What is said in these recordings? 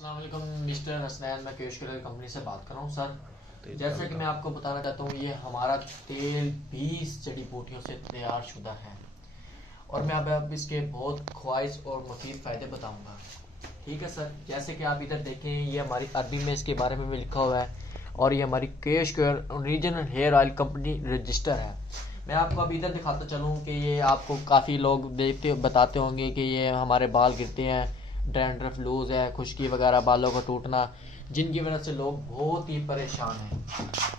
अस्सलाम वालेकुम मिस्टर हसनैन, मैं केश कंपनी से बात कर रहा हूँ सर। जैसे कि मैं आपको बताना चाहता हूँ, ये हमारा तेल 20 जड़ी बूटियों से तैयार शुदा है और मैं अब इसके बहुत ख्वाहिश और मुफीद फ़ायदे बताऊँगा। ठीक है सर, जैसे कि आप इधर देखें, ये हमारी अरबी में इसके बारे में भी लिखा हुआ है और ये हमारी Kesh care original hair oil company register है। मैं आपको अब इधर दिखाता चलूँ कि ये आपको काफ़ी लोग देखते बताते होंगे कि ये हमारे बाल गिरते हैं, डैंड्रफ लूज है, खुश्की वगैरह, बालों का टूटना, जिनकी वजह से लोग बहुत ही परेशान हैं।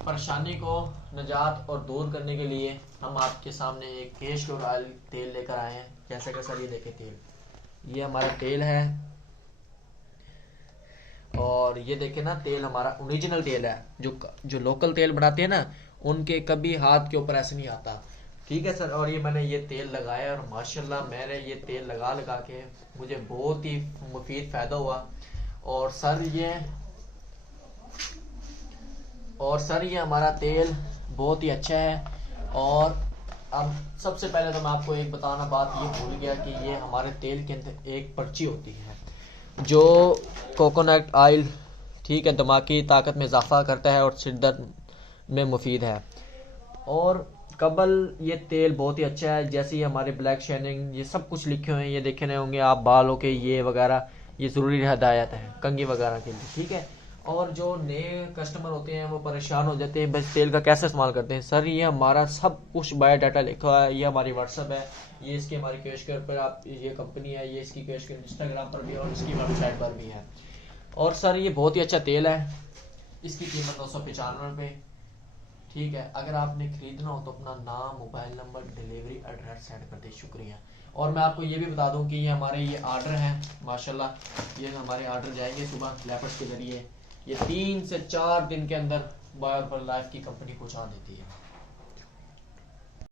परेशानी को निजात और दूर करने के लिए हम आपके सामने एक केश केयर ऑयल तेल लेकर आए हैं। जैसे कि सर ये देखें तेल, ये हमारा तेल है और ये देखें ना, तेल हमारा ओरिजिनल तेल है। जो लोकल तेल बनाते हैं ना, उनके कभी हाथ के ऊपर ऐसे नहीं आता। ठीक है सर, और ये मैंने ये तेल लगाया और माशाल्लाह मैंने ये तेल लगा लगा के मुझे बहुत ही मुफीद फ़ायदा हुआ। और सर ये हमारा तेल बहुत ही अच्छा है। और अब सबसे पहले तो मैं आपको एक बताना बात ये भूल गया कि ये हमारे तेल के अंदर एक पर्ची होती है जो कोकोनट ऑयल, ठीक है, दिमाग की ताकत में इजाफा करता है और सिर दर्द में मुफीद है। और कबल ये तेल बहुत ही अच्छा है। जैसे ही हमारे ब्लैक शाइनिंग, ये सब कुछ लिखे हुए हैं, ये देखे रहे होंगे आप, बालों के ये वगैरह, ये ज़रूरी हदायत है कंघी वगैरह के लिए। ठीक है, और जो नए कस्टमर होते हैं वो परेशान हो जाते हैं बस तेल का कैसे इस्तेमाल करते हैं। सर ये हमारा सब कुछ बायोडाटा लिखा हुआ है, ये हमारी व्हाट्सअप है, ये इसकी हमारी केश केयर पर आप, ये कंपनी है, ये इसकी केश केयर इंस्टाग्राम पर भी और इसकी वेबसाइट पर भी है। और सर ये बहुत ही अच्छा तेल है, इसकी कीमत 295 रुपये। ठीक है, अगर आपने खरीदना हो तो अपना नाम, mobile number, delivery address send कर दे। शुक्रिया। और मैं आपको ये भी बता दूं कि ये हमारे ये आर्डर हैं माशाल्लाह, ये हमारे आर्डर जाएंगे सुबह लैपटॉप के ज़रिए, ये 3 से 4 दिन के अंदर बायो लाइफ की कंपनी पहुंचा देती है।